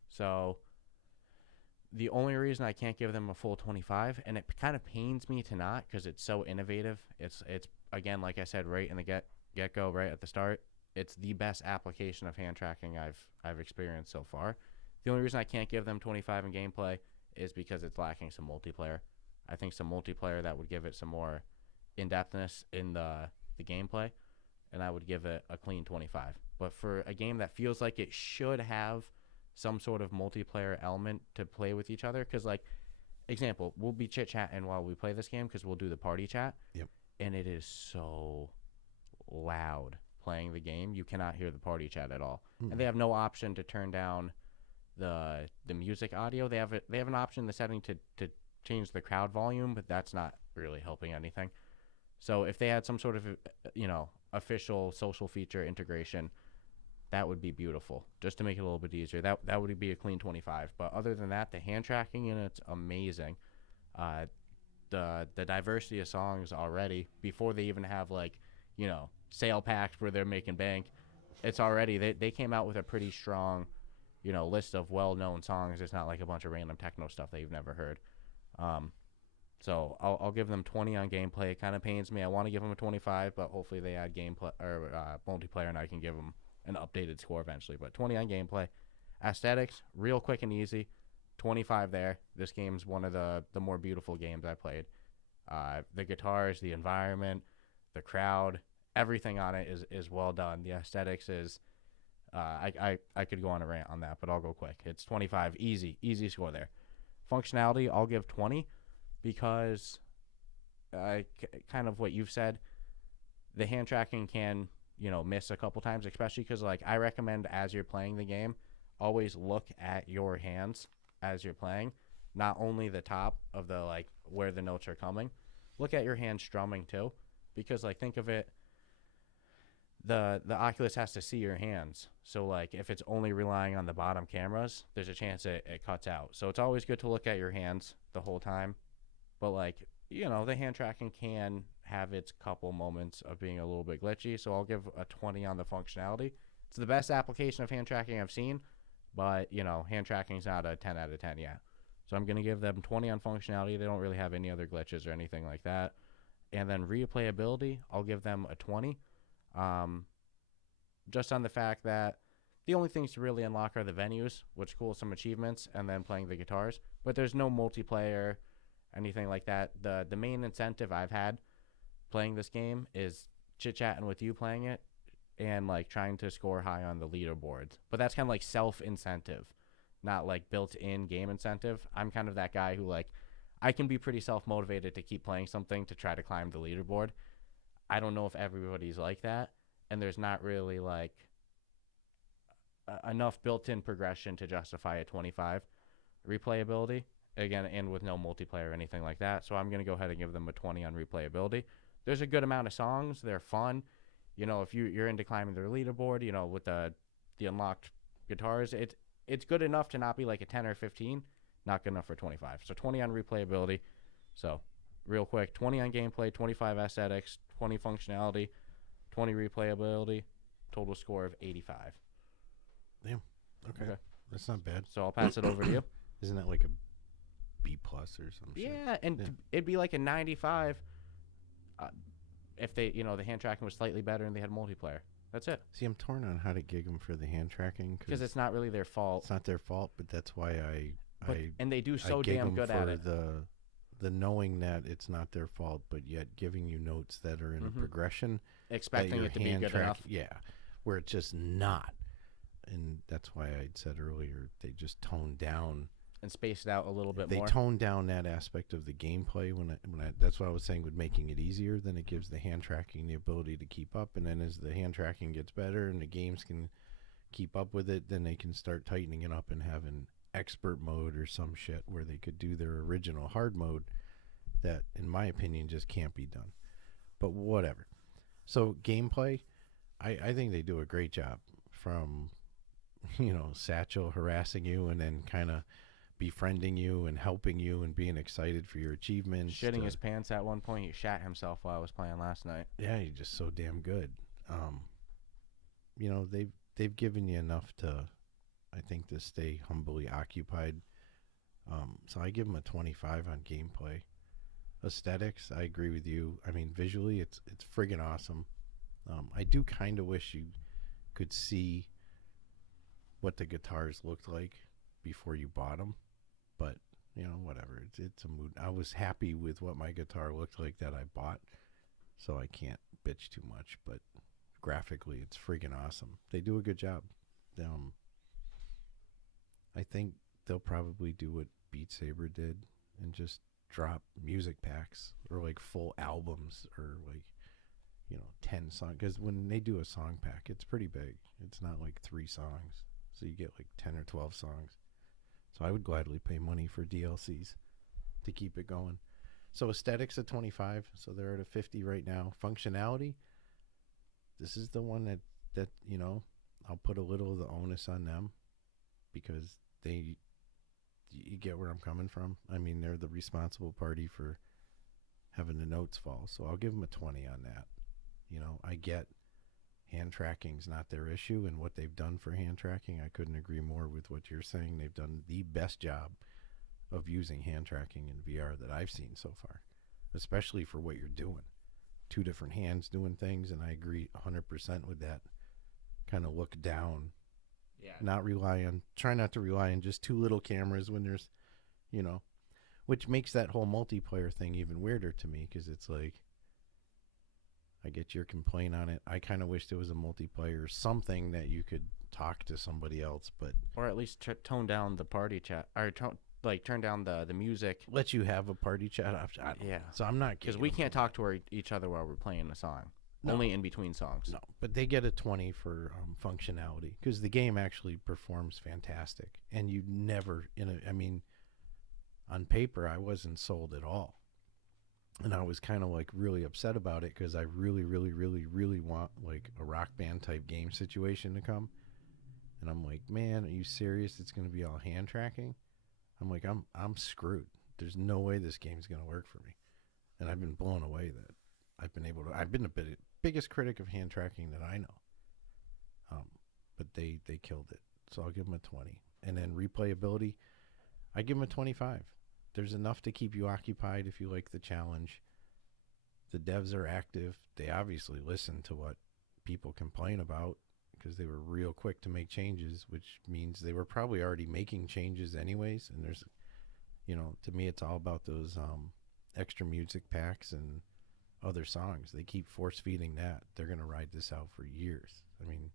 So the only reason I can't give them a full 25, and it kind of pains me to not because it's so innovative. It's again, like I said, right in the get-go, right at the start, it's the best application of hand tracking I've experienced so far. The only reason I can't give them 25 in gameplay is because it's lacking some multiplayer. I think some multiplayer that would give it some more in-depthness in the gameplay, and I would give it a clean 25. But for a game that feels like it should have some sort of multiplayer element to play with each other, because, like, example, we'll be chit-chatting while we play this game because we'll do the party chat. Yep. And it is so loud playing the game. You cannot hear the party chat at all. Mm-hmm. And they have no option to turn down the music audio. They have an option in the setting to change the crowd volume, but that's not really helping anything. So if they had some sort of, official social feature integration, that would be beautiful, just to make it a little bit easier. That would be a clean 25. But other than that, the hand tracking in it's amazing. The diversity of songs already, before they even have, like, sale packs where they're making bank, it's already, they came out with a pretty strong, list of well-known songs. It's not like a bunch of random techno stuff that you've never heard. So I'll give them 20 on gameplay. It kind of pains me. I want to give them a 25, but hopefully they add gameplay or multiplayer, and I can give them an updated score eventually. But 20 on gameplay. Aesthetics, real quick and easy. 25 there. This game's one of the more beautiful games I played. The guitars, the environment, the crowd, everything on it is well done. The aesthetics is I could go on a rant on that, but I'll go quick. It's 25, easy score there. Functionality, I'll give 20 because kind of what you've said, the hand tracking can, miss a couple times, especially because, like, I recommend as you're playing the game, always look at your hands as you're playing, not only the top of the, like, where the notes are coming. Look at your hands strumming too, because, like, think of it, the Oculus has to see your hands. So, like, if it's only relying on the bottom cameras, there's a chance it cuts out. So it's always good to look at your hands the whole time. But, like, the hand tracking can have its couple moments of being a little bit glitchy. So I'll give a 20 on the functionality. It's the best application of hand tracking I've seen, but, hand tracking is not a 10 out of 10 yet. So I'm going to give them 20 on functionality. They don't really have any other glitches or anything like that. And then replayability, I'll give them a 20. Just on the fact that The only things to really unlock are the venues, which cool, some achievements, and then playing the guitars. But there's no multiplayer, anything like that. The main incentive I've had playing this game is chit-chatting with you playing it and like trying to score high on the leaderboards. But that's kind of like self-incentive, not like built-in game incentive. I'm kind of that guy who like I can be pretty self-motivated to keep playing something to try to climb the leaderboard. I don't know if everybody's like that, and there's not really like enough built-in progression to justify a 25 replayability again, and with no multiplayer or anything like that. So I'm going to go ahead and give them a 20 on replayability. There's a good amount of songs. They're fun. You know, if you're into climbing their leaderboard, you know, with the unlocked guitars, it's good enough to not be like a 10 or 15. Not good enough for 25. So 20 on replayability. So real quick, 20 on gameplay, 25 aesthetics, 20 functionality, 20 replayability, total score of 85. Damn. Okay. That's not bad. So I'll pass it over to you. Isn't that like a B plus or something? Yeah, and it'd be like a 95 if they, you know, the hand tracking was slightly better and they had multiplayer. That's it. See, I'm torn on how to gig them for the hand tracking because it's not really their fault. It's not their fault, but that's why and they do so damn good at it. The knowing that it's not their fault, but yet giving you notes that are in a progression, expecting it to be good enough. Yeah, where it's just not. And that's why I said earlier they just toned down and spaced it out a little bit more. They toned down that aspect of the gameplay that's what I was saying with making it easier. Then it gives the hand tracking the ability to keep up, and then as the hand tracking gets better and the games can keep up with it, then they can start tightening it up and have an expert mode or some shit where they could do their original hard mode that, in my opinion, just can't be done. But whatever. So gameplay, I think they do a great job from, you know, Satchel harassing you and then kind of befriending you and helping you and being excited for your achievements. Shitting his pants at one point. He shat himself while I was playing last night. Yeah, you're just so damn good. You know, they've given you enough to, I think, to stay humbly occupied. So I give them a 25 on gameplay. Aesthetics, I agree with you. I mean, visually, it's friggin' awesome. I do kind of wish you could see what the guitars looked like before you bought them, but you know, whatever. It's a mood. I was happy with what my guitar looked like that I bought, so I can't bitch too much. But graphically, it's friggin' awesome. They do a good job. I think they'll probably do what Beat Saber did and just drop music packs or like full albums or like, you know, 10 songs. Because when they do a song pack, it's pretty big. It's not like 3 songs. So you get like 10 or 12 songs. So I would gladly pay money for DLCs to keep it going. So aesthetics at 25. So they're at a 50 right now. Functionality, this is the one that you know, I'll put a little of the onus on them because you get where I'm coming from. I mean, they're the responsible party for having the notes fall. So I'll give them a 20 on that. You know, I get hand tracking's not their issue, and what they've done for hand tracking, I couldn't agree more with what you're saying. They've done the best job of using hand tracking in VR that I've seen so far, especially for what you're doing. 2 different hands doing things, and I agree 100% with that. Kind of look down. Yeah. Try not to rely on just 2 little cameras when there's, you know, which makes that whole multiplayer thing even weirder to me because it's like, I get your complaint on it. I kind of wish there was a multiplayer, something that you could talk to somebody else, but or at least tone down the party chat, or turn down the music. Let you have a party chat option. Yeah. So I'm not because we can't talk to each other while we're playing a song. No. Only in between songs. No, but they get a 20 for functionality because the game actually performs fantastic, and you never I mean, on paper I wasn't sold at all. And I was kind of like really upset about it because I really, really, really, really want like a Rock Band type game situation to come. And I'm like, man, are you serious? It's going to be all hand tracking? I'm like, I'm screwed. There's no way this game's going to work for me. And I've been blown away that I've been the biggest critic of hand tracking that I know. But they killed it. So I'll give them a 20. And then replayability, I give them a 25. There's enough to keep you occupied if you like the challenge. The devs are active. They obviously listen to what people complain about because they were real quick to make changes, which means they were probably already making changes anyways. And there's, to me, it's all about those extra music packs and other songs. They keep force feeding that. They're going to ride this out for years. I mean,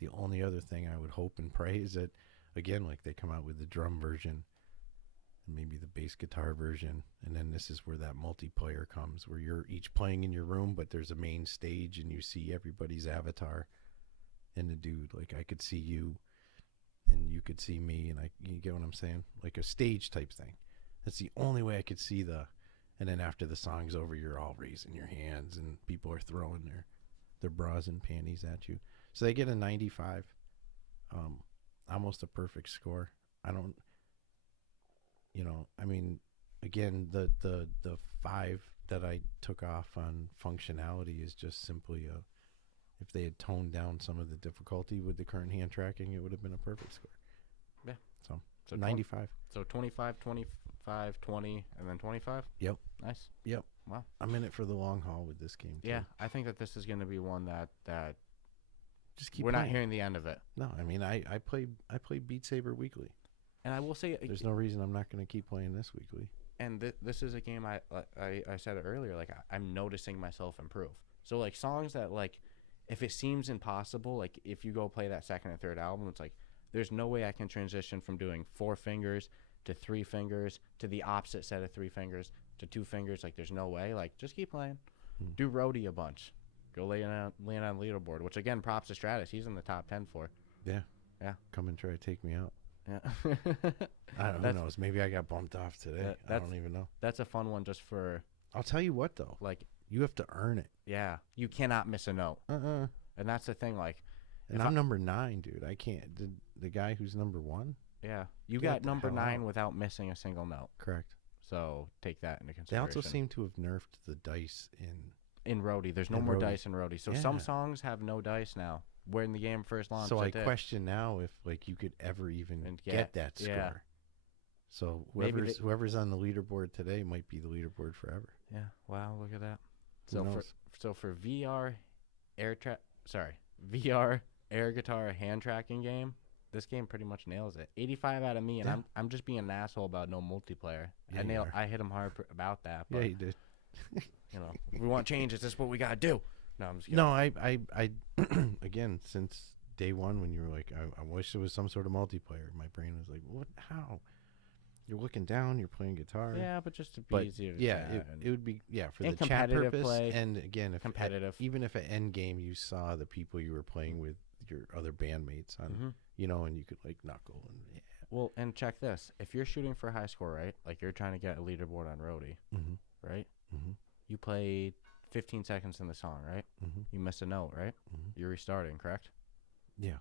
the only other thing I would hope and pray is that, again, like they come out with the drum version and maybe the bass guitar version, and then this is where that multiplayer comes, where you're each playing in your room, but there's a main stage and you see everybody's avatar. And the dude, like I could see you and you could see me, and you get what I'm saying? Like a stage type thing. That's the only way I could see and then after the song's over, you're all raising your hands and people are throwing their bras and panties at you. So they get a 95, almost a perfect score. I don't, I mean, again, the 5 that I took off on functionality is just simply if they had toned down some of the difficulty with the current hand tracking, it would have been a perfect score. Yeah. So 95. So 25, 25, 20, and then 25? Yep. Nice. Yep. Wow. I'm in it for the long haul with this game, too. Yeah, I think that this is going to be one that just keep we're playing. not hearing the end of it. No, I mean, I play Beat Saber weekly. And I will say, there's no reason I'm not going to keep playing this weekly. And this is a game I said it earlier, like I'm noticing myself improve. So like songs that like, if it seems impossible, like if you go play that second or third album, it's like there's no way I can transition from doing 4 fingers to 3 fingers to the opposite set of 3 fingers to 2 fingers. Like there's no way. Like just keep playing. Do roadie a bunch. Go lay on leaderboard, which again, props to Stratus. He's in the top 10 for. Yeah. Yeah. Come and try to take me out. Yeah. I don't know. Who knows? Maybe I got bumped off today. I don't even know. That's a fun one just for. I'll tell you what, though. Like, you have to earn it. Yeah. You cannot miss a note. And that's the thing. Like, and I'm number 9, dude. I can't. The guy who's number 1? Yeah. You got number 9 without missing a single note. Correct. So take that into consideration. They also seem to have nerfed the dice in roadie. There's no more dice in roadie. So some songs have no dice now. When the game first launched. So I question now if like you could ever even get that score. Yeah. So whoever's on the leaderboard today might be the leaderboard forever. Yeah. Wow. Look at that. So for VR air guitar hand tracking game, this game pretty much nails it. 85 out of me, and I'm just being an asshole about no multiplayer. Yeah, I hit him hard about that. But, yeah, you did. If we want changes, this is what we gotta do. No, I'm just kidding. No, I again, since day one when you were like, I wish there was some sort of multiplayer, my brain was like, what? How? You're looking down, you're playing guitar. Yeah, but just to be easier to chat. It would be, for the chat purpose. Play, and again, if competitive. Even if at end game you saw the people you were playing with, your other bandmates on, and you could like knuckle and Well, and check this. If you're shooting for a high score, right? Like you're trying to get a leaderboard on roadie, right? You played 15 seconds in the song, right? You missed a note, right? You're restarting, correct? Yeah.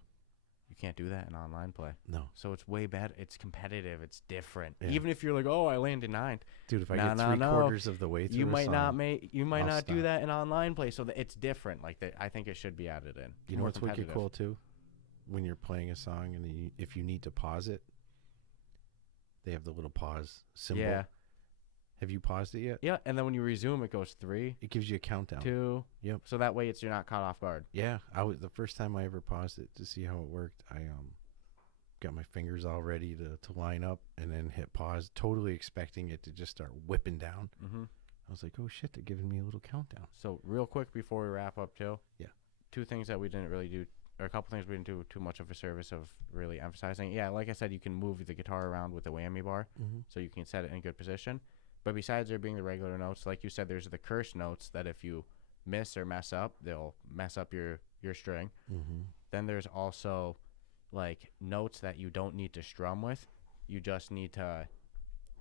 You can't do that in online play. No. So it's way better. It's competitive. It's different. Yeah. Even if you're like, oh, I landed 9th. Dude, if I get three-quarters of the way through you might not do that in online play. So it's different. Like I think it should be added in. You know what's wicked cool too? When you're playing a song and if you need to pause it, they have the little pause symbol. Yeah. Have you paused it yet? Yeah, and then when you resume, it goes 3. It gives you a countdown. 2. Yep. So that way, you're not caught off guard. Yeah, the first time I ever paused it to see how it worked. I got my fingers all ready to line up, and then hit pause, totally expecting it to just start whipping down. I was like, oh shit, they're giving me a little countdown. So real quick before we wrap up, Joe. Yeah. 2 things that we didn't really do, or a couple things we didn't do too much of a service of really emphasizing. Yeah, like I said, you can move the guitar around with the whammy bar, so you can set it in good position. But besides there being the regular notes, like you said, there's the curse notes that if you miss or mess up, they'll mess up your string. Then there's also like notes that you don't need to strum with. You just need to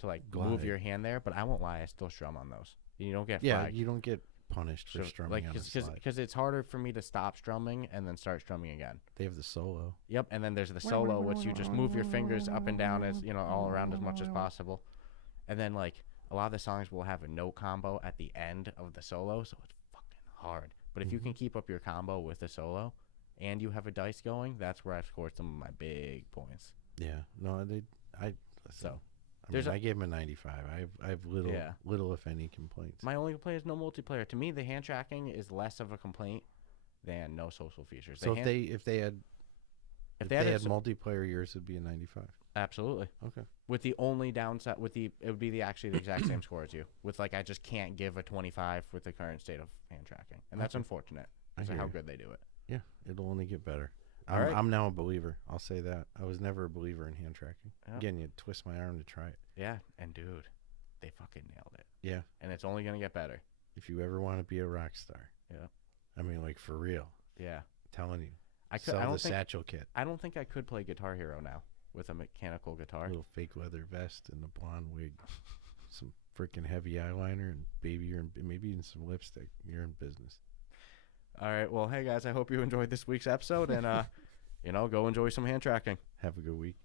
like move your hand there. But I won't lie, I still strum on those. You don't get flagged. You don't get punished for strumming on a slide. Because it's harder for me to stop strumming and then start strumming again. They have the solo. Yep, and then there's the solo, which you just move your fingers up and down as all around as much as possible. And then like a lot of the songs will have a note combo at the end of the solo, so it's fucking hard. But if you can keep up your combo with the solo and you have a dice going, that's where I've scored some of my big points. Yeah. No, I gave him a 95. I have little if any complaints. My only complaint is no multiplayer. To me, the hand tracking is less of a complaint than no social features. So if they had multiplayer, yours would be a 95. Absolutely. Okay. With the only downside, it would be actually the exact same score as you. With I just can't give a 25 with the current state of hand tracking, and that's unfortunate. Because of how good they do it. Yeah, it'll only get better. All right. I'm now a believer. I'll say that. I was never a believer in hand tracking. Yeah. Again, you twist my arm to try it. Yeah, and dude, they fucking nailed it. Yeah. And it's only gonna get better. If you ever want to be a rock star. Yeah. I mean, for real. Yeah. I'm telling you. I sell the Satchel kit. I don't think I could play Guitar Hero now with a mechanical guitar. A little fake leather vest and a blonde wig. Some freaking heavy eyeliner and maybe even some lipstick. You're in business. All right. Well, hey guys, I hope you enjoyed this week's episode, and go enjoy some hand tracking. Have a good week.